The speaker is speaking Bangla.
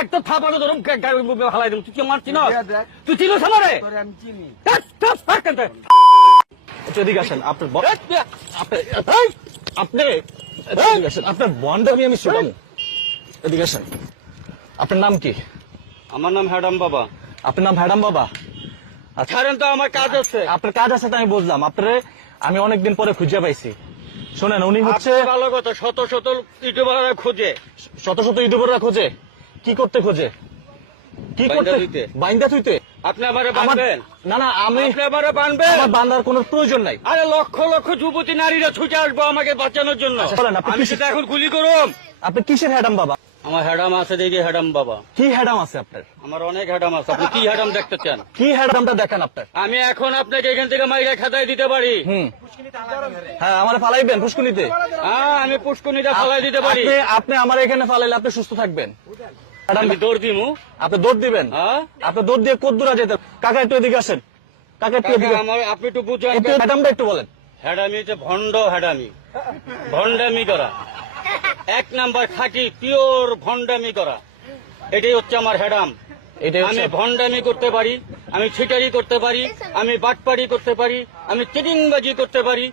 একটা থাপানো ধরুন হালাই দেবো। তুই কি আমার চিনস? তুই চিনস আমারে? এদিকে আসেন, আপনার আপনার বন্ড আমি শুনাম। এদিকে আসেন, আপনার নাম কি? আমার নাম হ্যাডাম বাবা। আপনার নাম হ্যাডাম বাবা? ছাড়েন তো, আমার কাজ আছে। আপনার কাজ আছে তো আমি বুঝলাম, আপনার আমি অনেকদিন পরে খুঁজে পাইছি। শোনেন, উনি হচ্ছে ভালো কথা, শত শত ইউটিউবাররা খোঁজে, শত শত ইউটিউবাররা খোঁজে। কি করতে খোঁজে? কি করতে? বাইন্দা থুইতে? আপনি আমারে বানবেন? না না, আমি আমারে বানবেন? আমার বান্দার কোনো প্রয়োজন নাই। আরে লক্ষ লক্ষ যুবতী নারীরা ছুটে আসবো আমাকে বাঁচানোর জন্য। আমি সেটা এখন গুলি করুম। আপনি কিসের হ্যাডাম বাবা? আমার হ্যাডাম আছে, দেখি হ্যাডাম বাবা। কি হ্যাডাম আছে আপনার? আমার অনেক হ্যাডাম আছে। আপনি কি হ্যাডাম দেখতে চান? কি হ্যাডামটা দেখান আপনার। আমি এখন আপনাকে এখান থেকে মাইকা খাতায় দিতে পারি। হ্যাঁ, আমার ফালাইবেন পুষ্কুনিতে? হ্যাঁ, আমি পুষ্কুনিতে ফালাই দিতে পারি। আপনি আমার এখানে ফালাইলে আপনি সুস্থ থাকবেন। আমি দৌড় দিমু। আপনি দৌড় দিবেন? হ্যাঁ, আপনি দৌড় দিয়ে কত দূর যেতে? কাকা একটু এদিকে আসেন। কাকা একটু এদিকে। আপনি একটু বুঝেন। হ্যাডামটা একটু বলেন। হ্যাডামি হচ্ছে ভণ্ড হ্যাডামি, ভণ্ডামি করা। এক নাম্বার খাঁটি পিওর ভণ্ডামি করা, এটাই হচ্ছে আমার হ্যাডাম। আমি ভণ্ডামি করতে পারি, আমি ছিটারি করতে পারি, আমি বাটপাড়ি করতে পারি, আমি চিটিংবাজি করতে পারি,